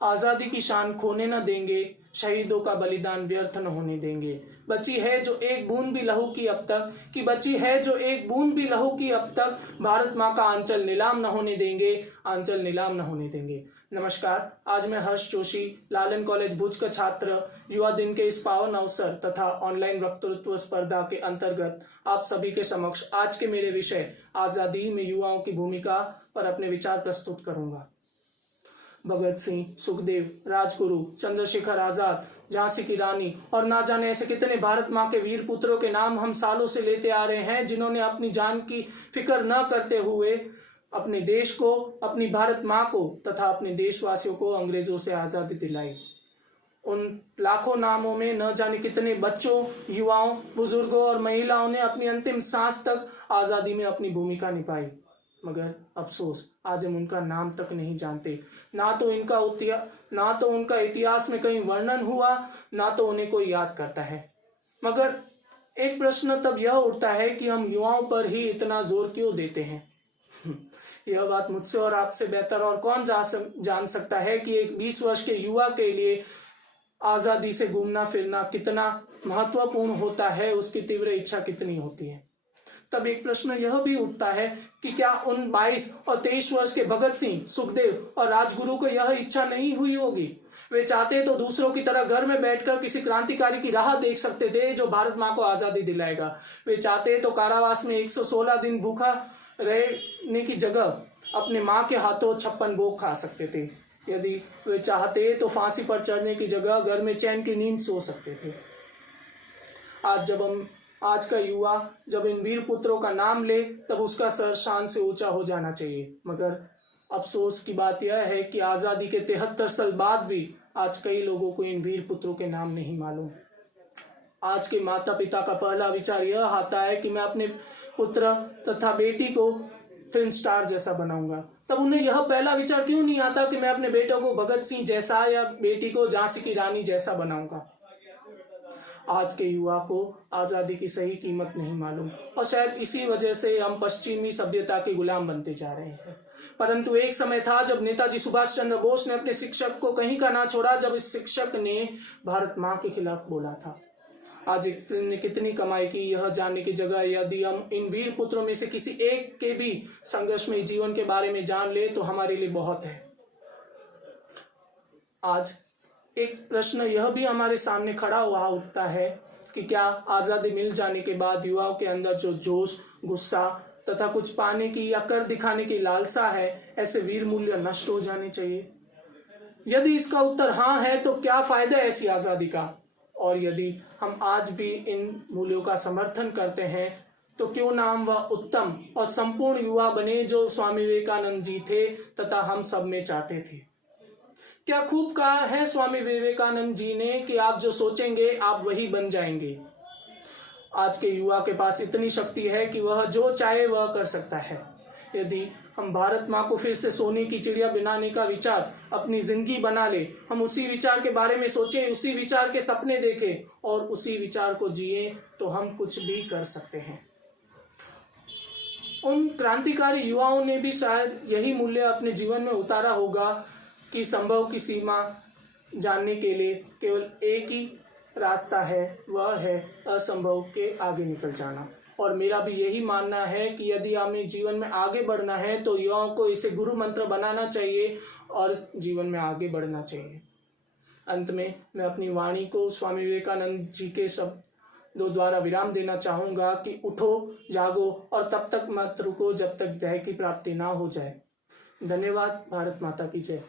आज़ादी की शान खोने न देंगे, शहीदों का बलिदान व्यर्थ न होने देंगे। बची है जो एक बूंद भी लहू की अब तक, कि बची है जो एक बूंद भी लहू की अब तक, भारत माँ का आंचल नीलाम न होने देंगे, आंचल नीलाम न होने देंगे। नमस्कार, आज मैं हर्ष जोशी, लालन कॉलेज भुज का छात्र, युवा दिन के इस पावन अवसर तथा ऑनलाइन वक्तृत्व स्पर्धा के अंतर्गत आप सभी के समक्ष आज के मेरे विषय आज़ादी में युवाओं की भूमिका पर अपने विचार प्रस्तुत करूंगा। भगत सिंह, सुखदेव, राजगुरु, चंद्रशेखर आजाद, झांसी की रानी और ना जाने ऐसे कितने भारत माँ के वीर पुत्रों के नाम हम सालों से लेते आ रहे हैं, जिन्होंने अपनी जान की फिक्र न करते हुए अपने देश को, अपनी भारत माँ को तथा अपने देशवासियों को अंग्रेजों से आज़ादी दिलाई। उन लाखों नामों में न जाने कितने बच्चों, युवाओं, बुजुर्गों और महिलाओं ने अपनी अंतिम सांस तक आज़ादी में अपनी भूमिका निभाई, मगर अफसोस आज हम उनका नाम तक नहीं जानते। ना तो उनका इतिहास में कहीं वर्णन हुआ, ना तो उन्हें कोई याद करता है। मगर एक प्रश्न तब यह उठता है कि हम युवाओं पर ही इतना जोर क्यों देते हैं। यह बात मुझसे और आपसे बेहतर और कौन जान सकता है कि एक 20 वर्ष के युवा के लिए आज़ादी से घूमना फिरना कितना महत्वपूर्ण होता है, उसकी तीव्र इच्छा कितनी होती है। तब एक प्रश्न यह भी उठता है कि क्या उन 22 और 23 वर्ष के भगत सिंह, सुखदेव और राजगुरु को यह इच्छा नहीं हुई होगी। वे चाहते तो दूसरों की तरह घर में बैठकर किसी क्रांतिकारी की राह देख सकते थे जो भारत माँ को आज़ादी दिलाएगा। वे चाहते तो कारावास में 116 दिन भूखा रहने की जगह अपने माँ के हाथों 56 भोग खा सकते थे। यदि वे चाहते तो फांसी पर चढ़ने की जगह घर में चैन की नींद सो सकते थे। आज का युवा जब इन वीर पुत्रों का नाम ले तब उसका सर शान से ऊंचा हो जाना चाहिए। मगर अफसोस की बात यह है कि आज़ादी के 73 साल बाद भी आज कई लोगों को इन वीर पुत्रों के नाम नहीं मालूम। आज के माता पिता का पहला विचार यह आता है कि मैं अपने पुत्र तथा बेटी को फिल्म स्टार जैसा बनाऊंगा। तब उन्हें यह पहला विचार क्यों नहीं आता कि मैं अपने बेटे को भगत सिंह जैसा या बेटी को झांसी की रानी जैसा बनाऊंगा। आज के युवा को आज़ादी की सही कीमत नहीं मालूम और शायद इसी वजह से हम पश्चिमी सभ्यता के गुलाम बनते जा रहे हैं। परंतु एक समय था जब नेताजी सुभाष चंद्र बोस ने अपने शिक्षक को कहीं का ना छोड़ा, जब इस शिक्षक ने भारत माँ के खिलाफ बोला था। आज एक फिल्म ने कितनी कमाई की, यह जानने की जगह यदि हम इन वीर पुत्रों में से किसी एक के भी संघर्ष में जीवन के बारे में जान ले तो हमारे लिए बहुत है। आज एक प्रश्न यह भी हमारे सामने खड़ा हुआ उठता है कि क्या आज़ादी मिल जाने के बाद युवाओं के अंदर जो जोश, गुस्सा तथा कुछ पाने की या कर दिखाने की लालसा है, ऐसे वीर मूल्य नष्ट हो जाने चाहिए। यदि इसका उत्तर हाँ है तो क्या फायदा ऐसी आज़ादी का, और यदि हम आज भी इन मूल्यों का समर्थन करते हैं तो क्यों ना हम वह उत्तम और संपूर्ण युवा बने जो स्वामी विवेकानंद जी थे तथा हम सब में चाहते थे। क्या खूब कहा है स्वामी विवेकानंद जी ने कि आप जो सोचेंगे आप वही बन जाएंगे। आज के युवा के पास इतनी शक्ति है कि वह जो चाहे वह कर सकता है। यदि हम भारत माँ को फिर से सोने की चिड़िया बनाने का विचार अपनी जिंदगी बना ले, हम उसी विचार के बारे में सोचें, उसी विचार के सपने देखें और उसी विचार को जिए तो हम कुछ भी कर सकते हैं। उन क्रांतिकारी युवाओं ने भी शायद यही मूल्य अपने जीवन में उतारा होगा कि संभव की सीमा जानने के लिए केवल एक ही रास्ता है, वह है असंभव के आगे निकल जाना। और मेरा भी यही मानना है कि यदि हमें जीवन में आगे बढ़ना है तो युवाओं को इसे गुरु मंत्र बनाना चाहिए और जीवन में आगे बढ़ना चाहिए। अंत में मैं अपनी वाणी को स्वामी विवेकानंद जी के शब्दों द्वारा विराम देना चाहूँगा कि उठो, जागो और तब तक मत रुको जब तक ध्येय की प्राप्ति ना हो जाए। धन्यवाद। भारत माता की जय।